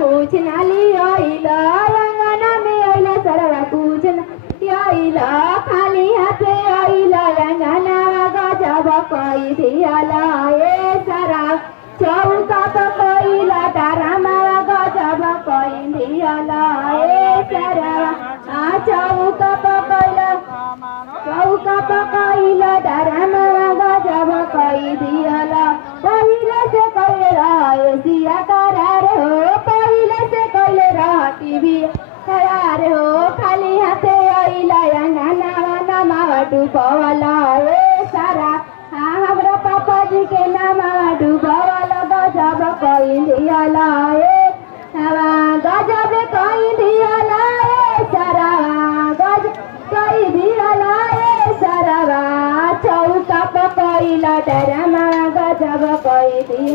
कुछ ना लिया अंगना में आइला सरवा कुछ ना आइला खाली हाथे आइला अंगना गजब कोई दियाला ए सारा चौका पकइला तारा मारा गजब कोई दियाला ए सारा चौका पकइला तारा मारा गजब कोई दियाला पहिले से कइले रहे सिया करार हो पहिले से कइले रह टीवी करार हो खाली हाथे आइला अंगना नामा डुबवाला ए सारा हमरा पापा जी के नामा डुबवाला गजब कोई दियाला ए गजब कोई दियाला ए सारा गजब कोई दियाला ए सारा चौका पकइला डरमा गजब कोई दी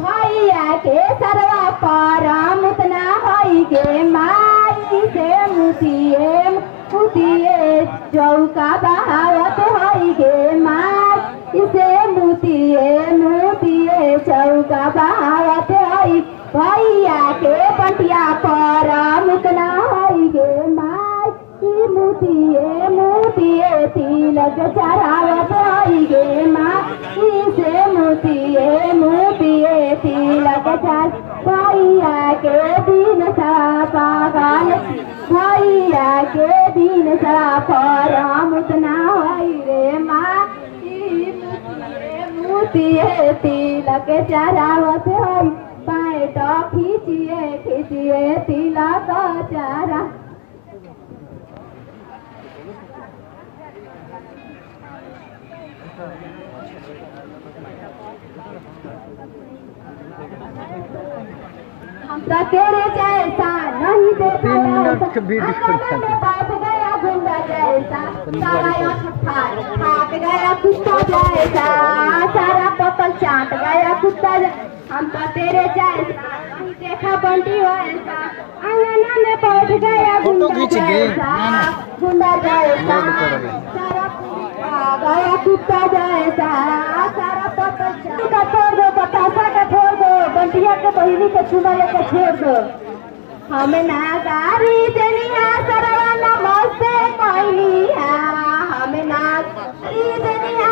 भैया के सरवा परम उतना होई गे माई से मुतिए चौका बहावत होई गे माई से मुतिए चौका बहावत होई भैया के पंटिया परम उतना होई गे माई मुतिए तिलक चढ़ावत होई गे माई से मुतिए तिलक चढ़ भैया के दिन सा पागल भैया के दिन सा परम उतना होई रे माई मुतिए तिलक चढ़ावत होई पैट खींचिए तिलक चढ़ा हम तो तेरे जैसा नहीं देखा बैठ गया गुंडा जैसा सारा फाट गया कुत्ता जैसा सारा पकल चाट गया कुत्ता हम तो तेरे जैसा नहीं देखा बंटी वैसा अंगना में बैठ गया गुंडा जैसा सारा गया कुत्ता जैसा सारा पकल चाट छोड़ दो बतासा का छोड़ दो बंटिया के बहिनी के चुमा लेके छोड़ दो हमें ना गारी देनिया सरवा नमस्ते कहलिया हमें ना गारी देनिया